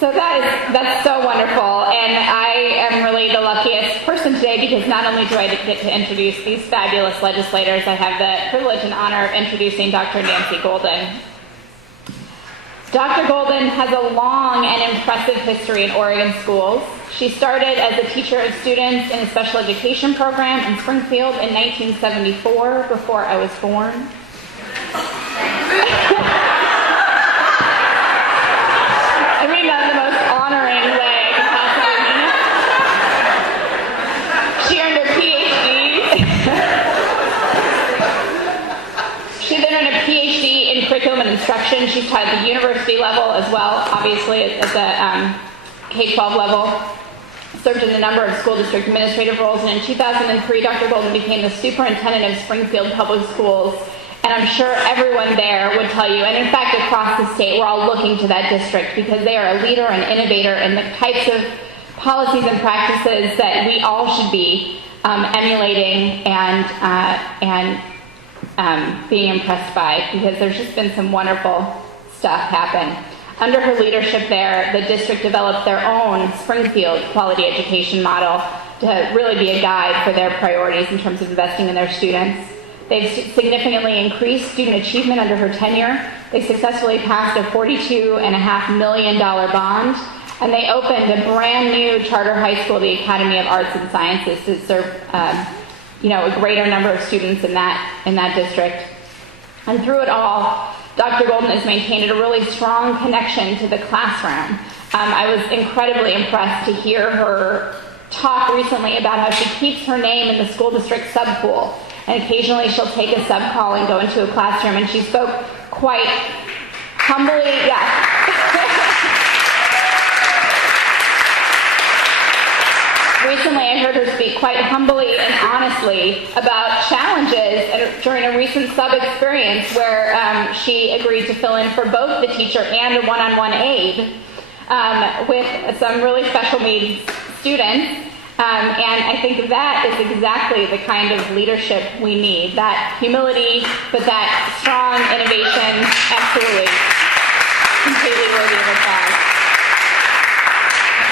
So that's so wonderful, and I am really the luckiest person today because not only do I get to introduce these fabulous legislators, I have the privilege and honor of introducing Dr. Nancy Golden. Dr. Golden has a long and impressive history in Oregon schools. She started as a teacher of students in a special education program in Springfield in 1974, before I was born. I mean that in the most honoring way I could possibly mean it. She earned her PhD. She then earned a PhD in curriculum and instruction. She's taught at the university level as well, obviously at the K-12 level. Served in a number of school district administrative roles, and in 2003, Dr. Golden became the superintendent of Springfield Public Schools. And I'm sure everyone there would tell you, and in fact across the state, we're all looking to that district because they are a leader and innovator in the types of policies and practices that we all should be emulating and being impressed by, because there's just been some wonderful stuff happen. Under her leadership there, the district developed their own Springfield quality education model to really be a guide for their priorities in terms of investing in their students. They've significantly increased student achievement under her tenure. They successfully passed a $42.5 million bond, and they opened a brand new charter high school, the Academy of Arts and Sciences, to serve a greater number of students in that district. And through it all, Dr. Golden has maintained a really strong connection to the classroom. I was incredibly impressed to hear her talk recently about how she keeps her name in the school district subpool. And occasionally she'll take a sub call and go into a classroom, and she spoke quite humbly, Recently I heard her speak quite humbly and honestly about challenges during a recent sub experience where she agreed to fill in for both the teacher and a one-on-one aide with some really special needs students. And I think that is exactly the kind of leadership we need. That humility, but that strong innovation, absolutely, completely worthy of applause.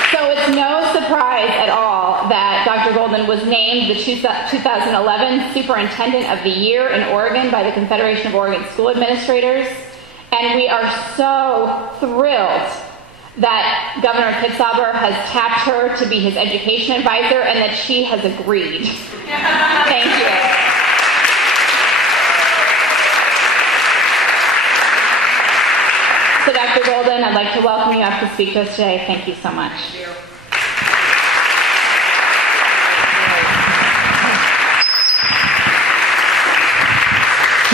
So it's no surprise at all that Dr. Golden was named the 2011 Superintendent of the Year in Oregon by the Confederation of Oregon School Administrators. And we are so thrilled that Governor Kitzhaber has tapped her to be his education advisor and that she has agreed. Thank you. So Dr. Golden, I'd like to welcome you up to speak to us today. Thank you so much. Thank you.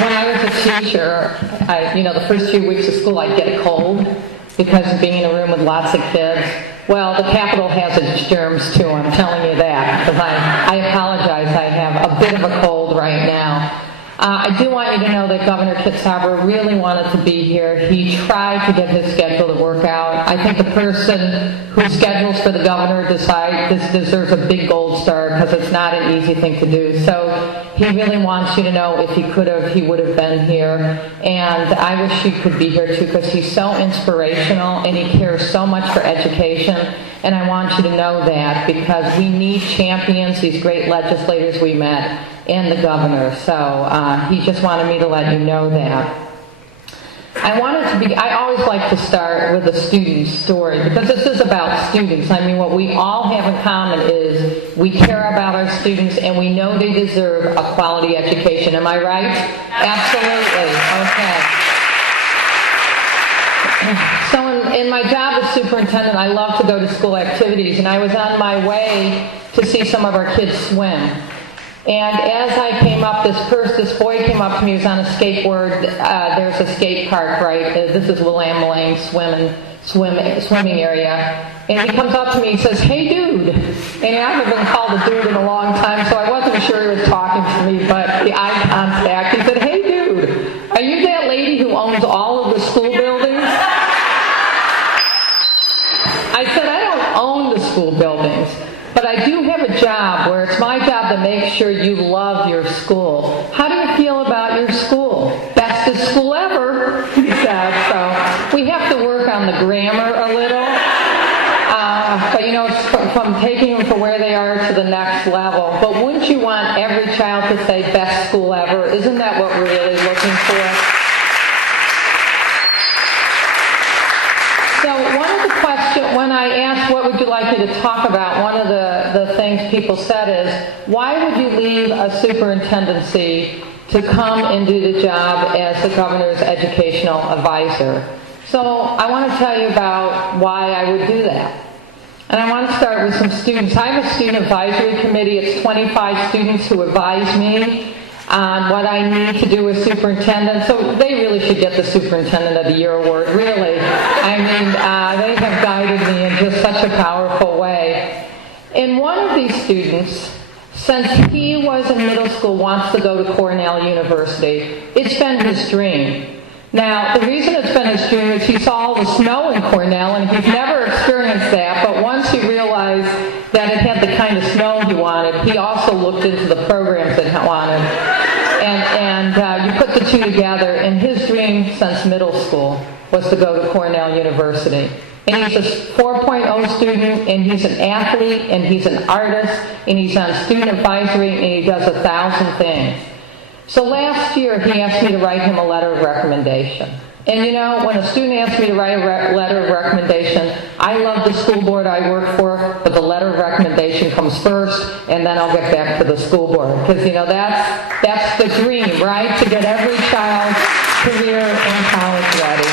When I was a teacher, the first few weeks of school I'd get a cold, because of being in a room with lots of kids. Well, the Capitol has its germs too, I'm telling you that. Because I apologize, I have a bit of a cold right now. I do want you to know that Governor Kitzhaber really wanted to be here. He tried to get his schedule to work out. I think the person who schedules for the governor decides this deserves a big gold star, because it's not an easy thing to do. So he really wants you to know if he could have, he would have been here. And I wish he could be here too, because he's so inspirational and he cares so much for education. And I want you to know that, because we need champions, these great legislators we met, and the governor. So he just wanted me to let you know that. I always like to start with a student story, because this is about students. I mean, what we all have in common is we care about our students and we know they deserve a quality education. Am I right? Absolutely. Okay. So in my job as superintendent, I love to go to school activities, and I was on my way to see some of our kids swim. And as I came up, this boy came up to me. He was on a skateboard. There's a skate park, right? This is Willamette swimming area. And he comes up to me and says, "Hey, dude." And I haven't been called a dude in a long time, so I wasn't sure he was talking to me, but the eye contact, he said, "Hey, dude, are you that lady who owns all of the school buildings?" I said, "I don't own the school buildings, but I do have a job where it's my job to make sure you love your school. How do you feel about your school?" "Bestest school ever," he said. So we have to work on the grammar a little. from taking them from where they are to the next level. But wouldn't you want every child to say best school ever? Isn't that what we're really looking for? So one of the questions, when I asked what would you like me to talk about, one of the things people said is, why would you leave a superintendency to come and do the job as the governor's educational advisor? So I want to tell you about why I would do that. And I want to start with some students. I have a student advisory committee. It's 25 students who advise me on what I need to do as superintendent. So they really should get the Superintendent of the Year award, really. I mean, they have guided me in just such a powerful way. And one of these students, since he was in middle school, wants to go to Cornell University. It's been his dream. Now, the reason it's been his dream is he saw all the snow in Cornell, and he's never experienced that, but once he realized that it had the kind of snow he wanted, he also looked into the programs that he wanted. And you put the two together, and his dream since middle school was to go to Cornell University. And he's a 4.0 student, and he's an athlete, and he's an artist, and he's on student advisory, and he does 1,000 things. So last year, he asked me to write him a letter of recommendation. And you know, when a student asks me to write a letter of recommendation, I love the school board I work for, but the letter of recommendation comes first, and then I'll get back to the school board. Because, you know, that's the dream, right? To get every child's career and college ready.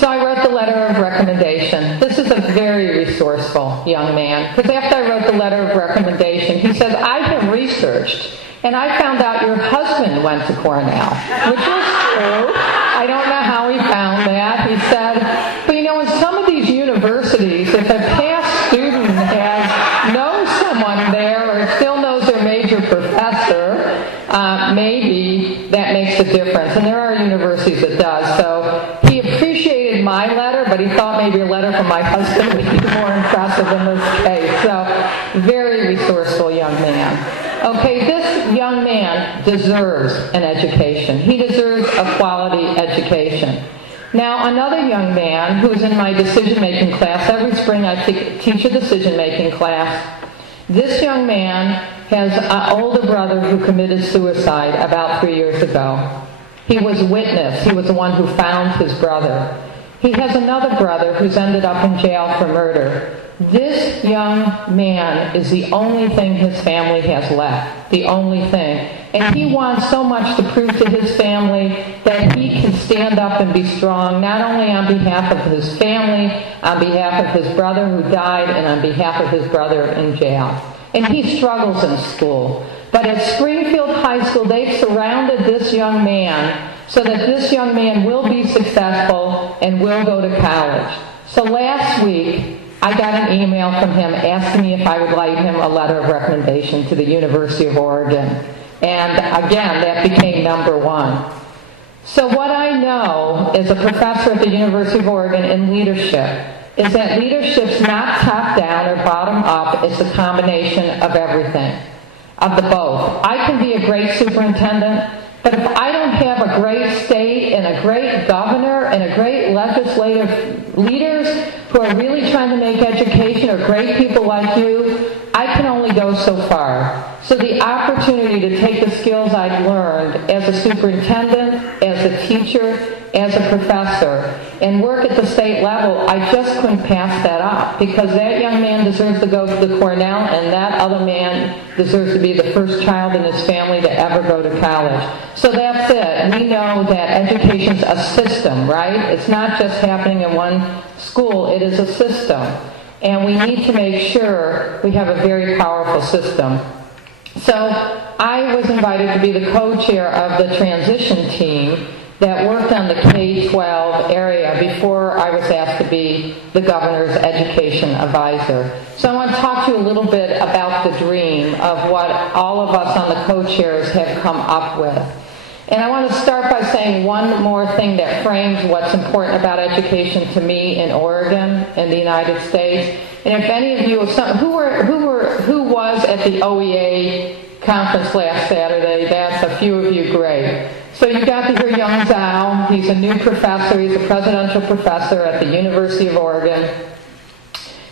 So I wrote the letter of recommendation. This is a very resourceful young man. Because after I wrote the letter of recommendation, he says, I have researched, and I found out your husband went to Cornell, which was true. I don't know how he found that. He said, but you know, in some of these universities, if a past student knows someone there or still knows their major professor, maybe that makes a difference. And there are universities that does. So he appreciated my letter, but he thought maybe a letter from my husband would be more impressive in this case. So very resourceful young man. Okay, this young man deserves an education. He deserves a quality education. Now, another young man who's in my decision-making class, every spring I teach a decision-making class. This young man has an older brother who committed suicide about 3 years ago. He was witness. He was the one who found his brother. He has another brother who's ended up in jail for murder. This young man is the only thing his family has left, the only thing. And he wants so much to prove to his family that he can stand up and be strong, not only on behalf of his family, on behalf of his brother who died, and on behalf of his brother in jail. And he struggles in school. But at Springfield High School, they've surrounded this young man so that this young man will be successful and will go to college. So last week, I got an email from him asking me if I would write him a letter of recommendation to the University of Oregon. And again, that became number one. So what I know as a professor at the University of Oregon in leadership is that leadership's not top-down or bottom-up. It's a combination of everything, of the both. I can be a great superintendent, but if I don't have a great state and a great governor and a great legislative leaders who are really trying to make education, or great people like you, I can only go so far. So the opportunity to take the skills I've learned as a superintendent, as a teacher, as a professor, and work at the state level, I just couldn't pass that up, because that young man deserves to go to the Cornell, and that other man deserves to be the first child in his family to ever go to college. So that's it. We know that education's a system, right? It's not just happening in one school. It is a system. And we need to make sure we have a very powerful system. So I was invited to be the co-chair of the transition team that worked on the K-12 area before I was asked to be the governor's education advisor. So I want to talk to you a little bit about the dream of what all of us on the co-chairs have come up with. And I want to start by saying one more thing that frames what's important about education to me in Oregon and the United States. And if any of you, who was at the OEA conference last Saturday, that's a few of you, great. So you got to hear Young Zhao. He's a new professor. He's a presidential professor at the University of Oregon.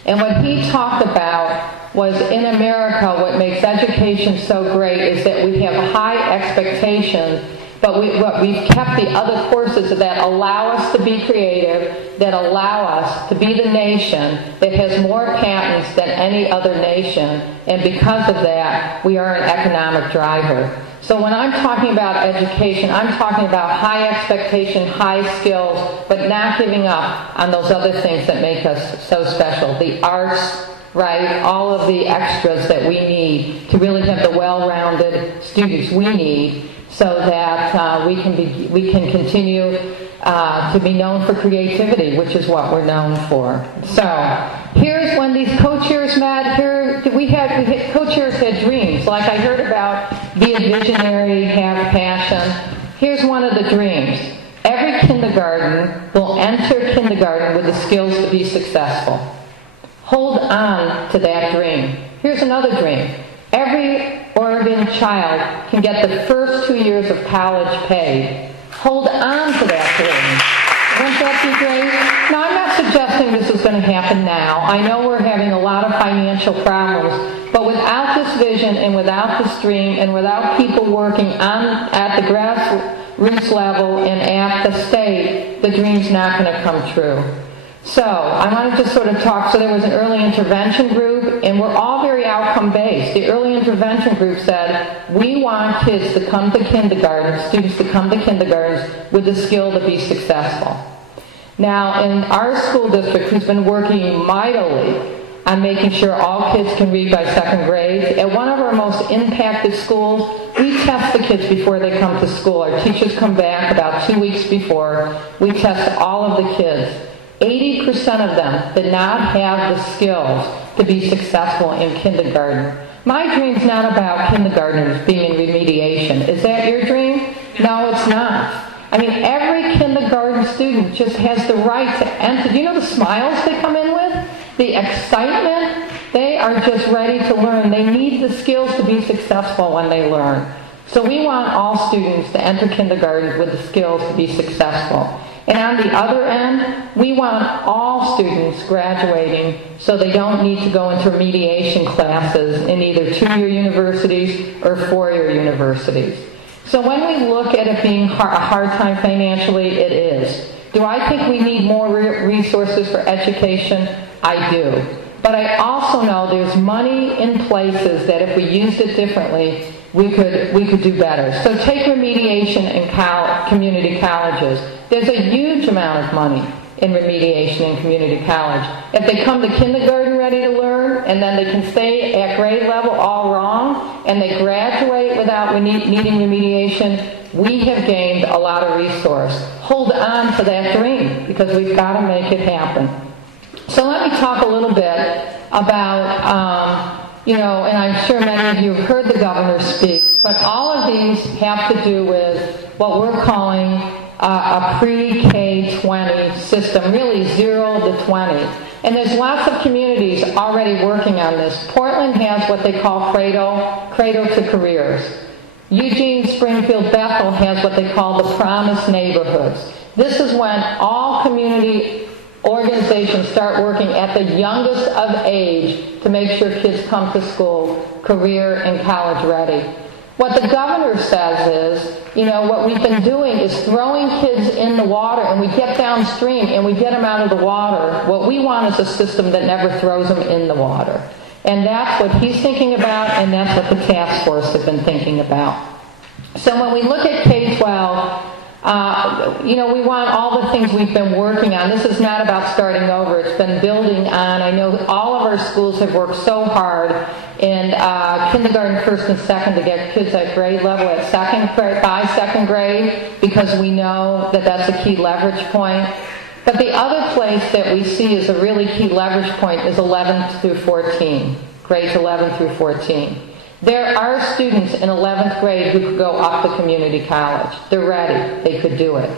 And what he talked about was, in America, what makes education so great is that we have high expectations, but we've kept the other courses that allow us to be creative, that allow us to be the nation that has more patents than any other nation, and because of that, we are an economic driver. So when I'm talking about education, I'm talking about high expectation, high skills, but not giving up on those other things that make us so special. The arts, right? All of the extras that we need to really have the well-rounded students we need, so that we can continue to be known for creativity, which is what we're known for. So here's when these co-chairs met. Here co-chairs had dreams, like I heard about: be a visionary, have passion. Here's one of the dreams: every kindergarten will enter kindergarten with the skills to be successful. Hold on to that dream. Here's another dream: every Oregon child can get the first 2 years of college paid. Hold on to that dream. Wouldn't that be great? Now, I'm not suggesting this is going to happen now. I know we're having a lot of financial problems, but without this vision and without this dream and without people working at the grassroots level and at the state, the dream's not going to come true. So I wanted to sort of talk. So there was an early intervention group, and we're all very outcome-based. The early intervention group said, we want kids to come to kindergarten, students to come to kindergartens with the skill to be successful. Now, in our school district, who's been working mightily on making sure all kids can read by second grade, at one of our most impacted schools, we test the kids before they come to school. Our teachers come back about 2 weeks before. We test all of the kids. 80% of them did not have the skills to be successful in kindergarten. My dream's not about kindergartners being in remediation. Is that your dream? No, it's not. I mean, every kindergarten student just has the right to enter. Do you know the smiles they come in with? The excitement? They are just ready to learn. They need the skills to be successful when they learn. So we want all students to enter kindergarten with the skills to be successful. And on the other end, we want all students graduating so they don't need to go into remediation classes in either 2-year universities or 4-year universities. So when we look at it being a hard time financially, it is. Do I think we need more resources for education? I do. But I also know there's money in places that if we used it differently, we could do better. So take remediation in community colleges. There's a huge amount of money in remediation in community college. If they come to kindergarten ready to learn, and then they can stay at grade level all wrong, and they graduate without needing remediation, we have gained a lot of resource. Hold on to that dream, because we've got to make it happen. So let me talk a little bit about, and I'm sure many of you have heard the governor speak, but all of these have to do with what we're calling a pre-K-20 system, really 0 to 20. And there's lots of communities already working on this. Portland has what they call Cradle to Careers. Eugene, Springfield, Bethel has what they call the Promise Neighborhoods. This is when all community organizations start working at the youngest of age to make sure kids come to school career and college ready. What the governor says is, what we've been doing is throwing kids in the water, and we get downstream and we get them out of the water. What we want is a system that never throws them in the water. And that's what he's thinking about, and that's what the task force have been thinking about. So when we look at K-12, we want all the things we've been working on. This is not about starting over. It's been building on. I know all of our schools have worked so hard in kindergarten, first, and second to get kids at grade level by second grade, because we know that that's a key leverage point. But the other place that we see as a really key leverage point is 11 through 14, grades 11 through 14. There are students in 11th grade who could go up to community college. They're ready. They could do it.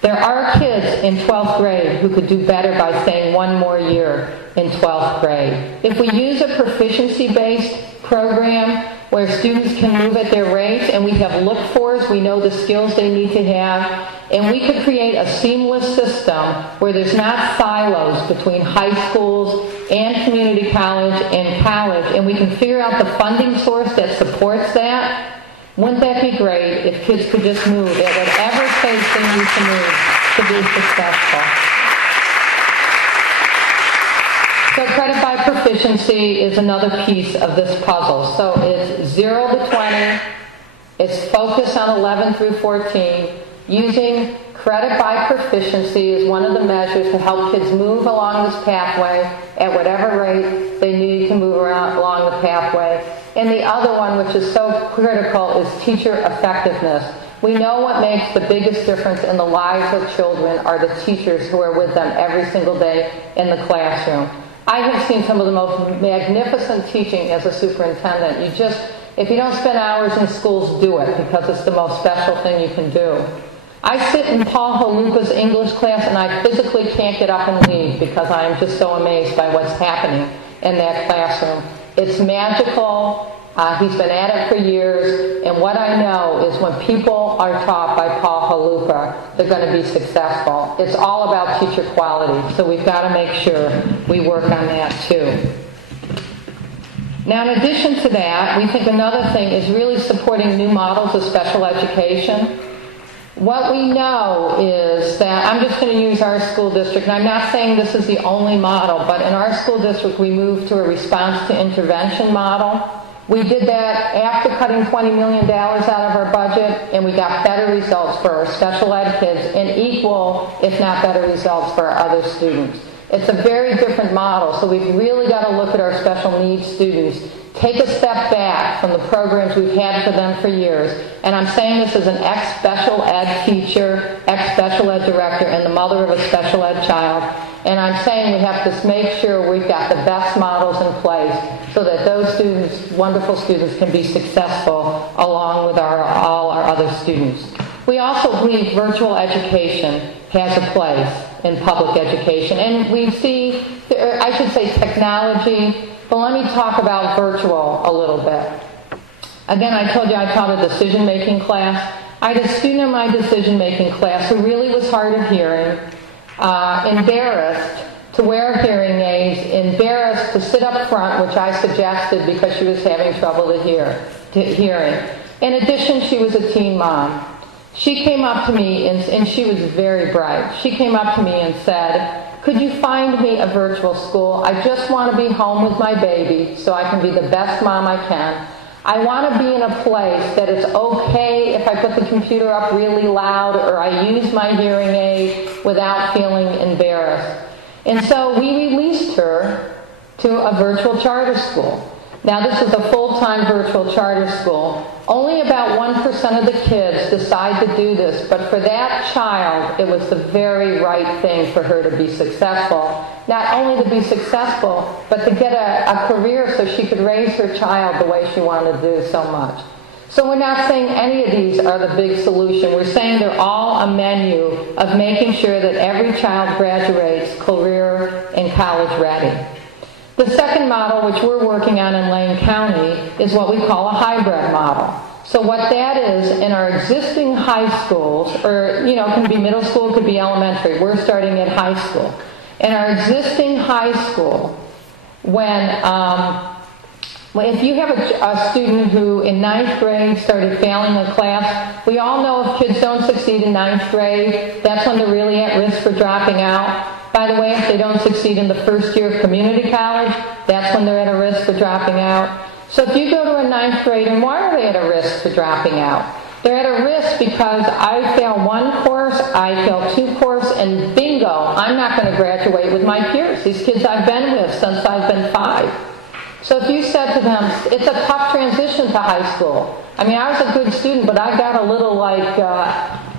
There are kids in 12th grade who could do better by staying one more year in 12th grade. If we use a proficiency-based program where students can move at their rates, and we have look-fors, we know the skills they need to have, and we could create a seamless system where there's not silos between high schools and community college and college, and we can figure out the funding source that supports that, wouldn't that be great if kids could just move at whatever pace they need to move to be successful? So credit by proficiency is another piece of this puzzle. So it's 0 to 20. It's focused on 11 through 14. Using credit by proficiency is one of the measures to help kids move along this pathway at whatever rate they need to move along the pathway. And the other one, which is so critical, is teacher effectiveness. We know what makes the biggest difference in the lives of children are the teachers who are with them every single day in the classroom. I have seen some of the most magnificent teaching as a superintendent. If you don't spend hours in schools, do it, because it's the most special thing you can do. I sit in Paul Halupa's English class and I physically can't get up and leave because I am just so amazed by what's happening in that classroom. It's magical. He's been at it for years, and what I know is when people are taught by Paul Halupa, they're going to be successful. It's all about teacher quality, so we've got to make sure we work on that too. Now, in addition to that, we think another thing is really supporting new models of special education. What we know is that, I'm just going to use our school district, and I'm not saying this is the only model, but in our school district we moved to a response to intervention model. We did that after cutting $20 million out of our budget, and we got better results for our special ed kids and equal, if not better results for our other students. It's a very different model, so we've really got to look at our special needs students, take a step back from the programs we've had for them for years. And I'm saying this as an ex-special ed teacher, ex-special ed director, and the mother of a special ed child. And I'm saying we have to make sure we've got the best models in place so that those students, wonderful students, can be successful along with all our other students. We also believe virtual education has a place in public education. And we see, I should say technology, but let me talk about virtual a little bit. Again, I told you I taught a decision-making class. I had a student in my decision-making class who really was hard of hearing, embarrassed to wear hearing aids, embarrassed to sit up front, which I suggested because she was having trouble hearing. In addition, she was a teen mom. She came up to me, and she was very bright. She came up to me and said, "Could you find me a virtual school? I just want to be home with my baby so I can be the best mom I can. I want to be in a place that it's okay if I put the computer up really loud or I use my hearing aid without feeling embarrassed." And so we released her to a virtual charter school. Now, this is a full-time virtual charter school. Only about 1% of the kids decide to do this, but for that child, it was the very right thing for her to be successful. Not only to be successful, but to get a career so she could raise her child the way she wanted to do so much. So we're not saying any of these are the big solution. We're saying they're all a menu of making sure that every child graduates career and college ready. The second model, which we're working on in Lane County, is what we call a hybrid model. So what that is, in our existing high schools, or, it can be middle school, it could be elementary. We're starting at high school. In our existing high school, if you have a student who in 9th grade started failing a class, we all know if kids don't succeed in 9th grade, that's when they're really at risk for dropping out. By the way, if they don't succeed in the first year of community college, that's when they're at a risk for dropping out. So if you go to a 9th grade, and why are they at a risk for dropping out? They're at a risk because I fail one course, I fail 2 courses, and bingo, I'm not going to graduate with my peers. These kids I've been with since I've been 5. So if you said to them, it's a tough transition to high school. I mean, I was a good student, but I got a little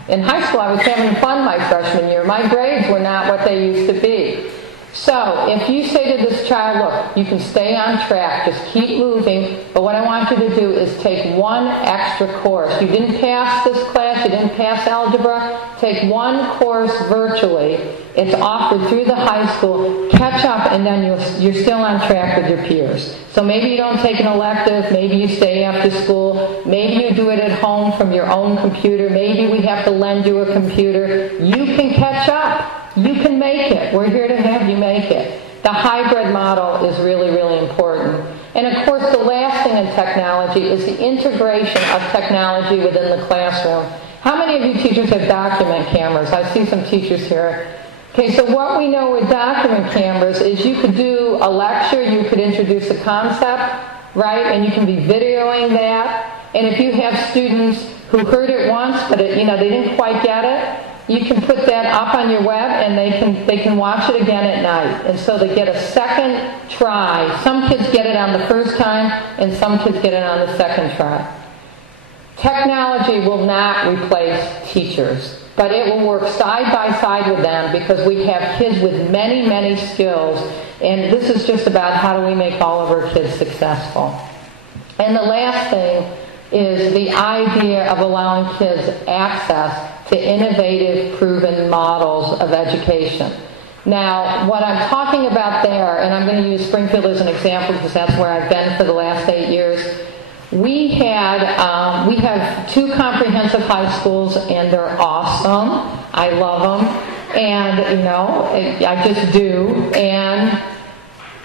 in high school, I was having fun my freshman year. My grades were not what they used to be. So if you say to this child, look, you can stay on track, just keep moving, but what I want you to do is take one extra course. You didn't pass this class, you didn't pass algebra, take one course virtually. It's offered through the high school. Catch up, and then you're still on track with your peers. So maybe you don't take an elective, maybe you stay after school, maybe you do it at home from your own computer, maybe we have to lend you a computer. You can catch up. You can make it. We're here to have you make it. The hybrid model is really, really important. And of course, the last thing in technology is the integration of technology within the classroom. How many of you teachers have document cameras? I see some teachers here. Okay, so what we know with document cameras is you could do a lecture, you could introduce a concept, right? And you can be videoing that. And if you have students who heard it once, but they didn't quite get it, you can put that up on your web, and they can watch it again at night. And so they get a second try. Some kids get it on the first time, and some kids get it on the second try. Technology will not replace teachers, but it will work side by side with them, because we have kids with many, many skills, and this is just about how do we make all of our kids successful. And the last thing is the idea of allowing kids access to innovative, proven models of education. Now, what I'm talking about there, and I'm going to use Springfield as an example because that's where I've been for the last 8 years, we have 2 comprehensive high schools, and they're awesome. I love them, and I just do. And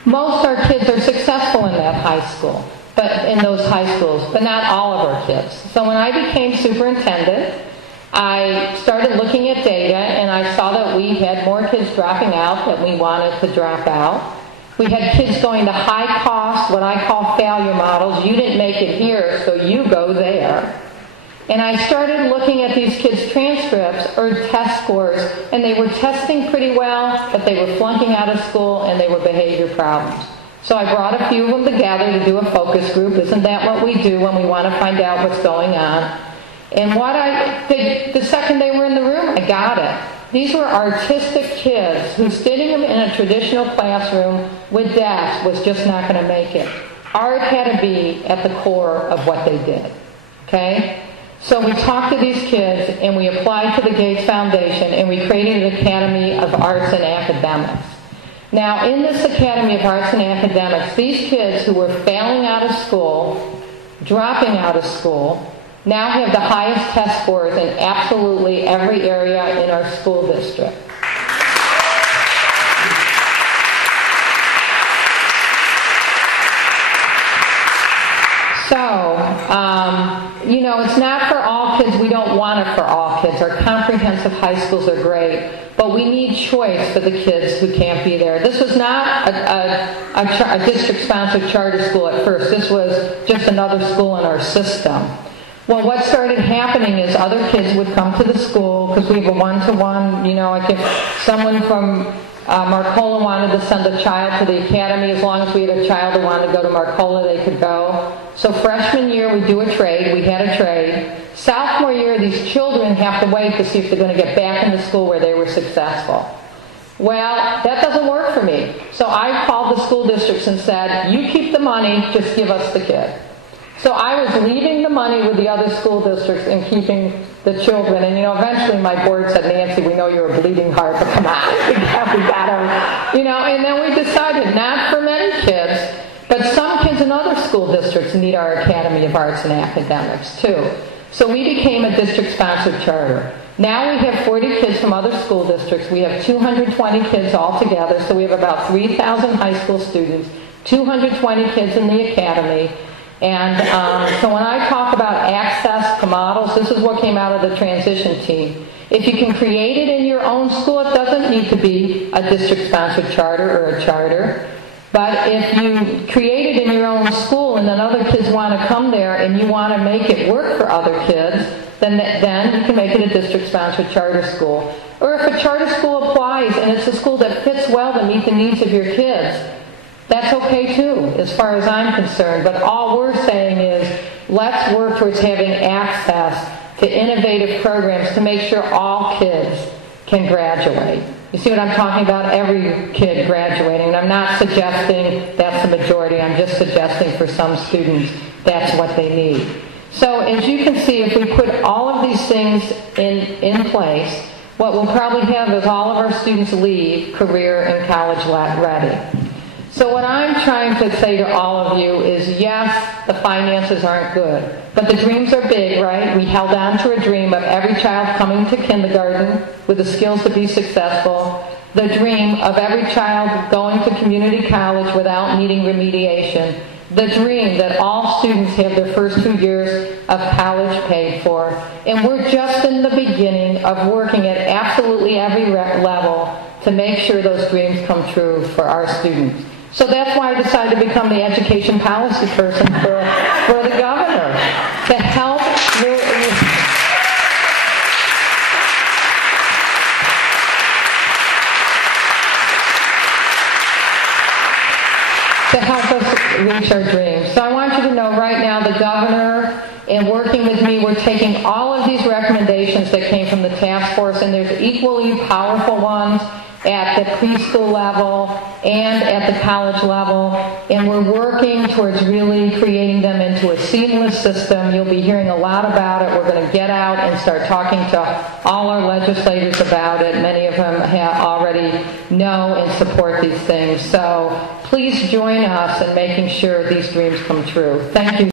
most of our kids are successful in that high school, but in those high schools, but not all of our kids. So when I became superintendent, I started looking at data, and I saw that we had more kids dropping out than we wanted to drop out. We had kids going to high cost, what I call failure models. You didn't make it here, so you go there. And I started looking at these kids' transcripts or test scores, and they were testing pretty well, but they were flunking out of school, and they were behavior problems. So I brought a few of them together to do a focus group. Isn't that what we do when we want to find out what's going on? And the second they were in the room, I got it. These were artistic kids who sitting them in a traditional classroom with desks was just not going to make it. Art had to be at the core of what they did. Okay? So we talked to these kids, and we applied to the Gates Foundation, and we created an Academy of Arts and Academics. Now, in this Academy of Arts and Academics, these kids who were failing out of school, dropping out of school, now have the highest test scores in absolutely every area in our school district. So, it's not for all kids. We don't want it for all kids. Our comprehensive high schools are great, but we need choice for the kids who can't be there. This was not a district-sponsored charter school at first. This was just another school in our system. Well, what started happening is other kids would come to the school, because we have a one-to-one, like if someone from Marcola wanted to send a child to the academy, as long as we had a child who wanted to go to Marcola, they could go. So freshman year, we do a trade. We had a trade. Sophomore year, these children have to wait to see if they're going to get back into school where they were successful. Well, that doesn't work for me. So I called the school districts and said, you keep the money, just give us the kid. So I was leaving the money with the other school districts and keeping the children. And, eventually my board said, Nancy, we know you're a bleeding heart, but come on, we got to, and then we decided not for many kids, but some kids in other school districts need our Academy of Arts and Academics too. So we became a district-sponsored charter. Now we have 40 kids from other school districts. We have 220 kids altogether, so we have about 3,000 high school students, 220 kids in the academy. And so when I talk about access to models, this is what came out of the transition team. If you can create it in your own school, it doesn't need to be a district-sponsored charter or a charter. But if you create it in your own school and then other kids want to come there and you want to make it work for other kids, then you can make it a district-sponsored charter school. Or if a charter school applies and it's a school that fits well to meet the needs of your kids, that's okay too, as far as I'm concerned. But all we're saying is, let's work towards having access to innovative programs to make sure all kids can graduate. You see what I'm talking about? Every kid graduating. And I'm not suggesting that's the majority. I'm just suggesting for some students that's what they need. So as you can see, if we put all of these things in place, what we'll probably have is all of our students leave career and college ready. So what I'm trying to say to all of you is, yes, the finances aren't good, but the dreams are big, right? We held on to a dream of every child coming to kindergarten with the skills to be successful, the dream of every child going to community college without needing remediation, the dream that all students have their first 2 years of college paid for. And we're just in the beginning of working at absolutely every level to make sure those dreams come true for our students. So that's why I decided to become the education policy person for the governor, to help us reach our dreams. So I want you to know right now the governor, and working with me, we're taking all of these recommendations that came from the task force, and there's equally powerful ones at the preschool level and at the college level, and we're working towards really creating them into a seamless system. You'll be hearing a lot about it. We're going to get out and start talking to all our legislators about it. Many of them already know and support these things. So please join us in making sure these dreams come true. Thank you.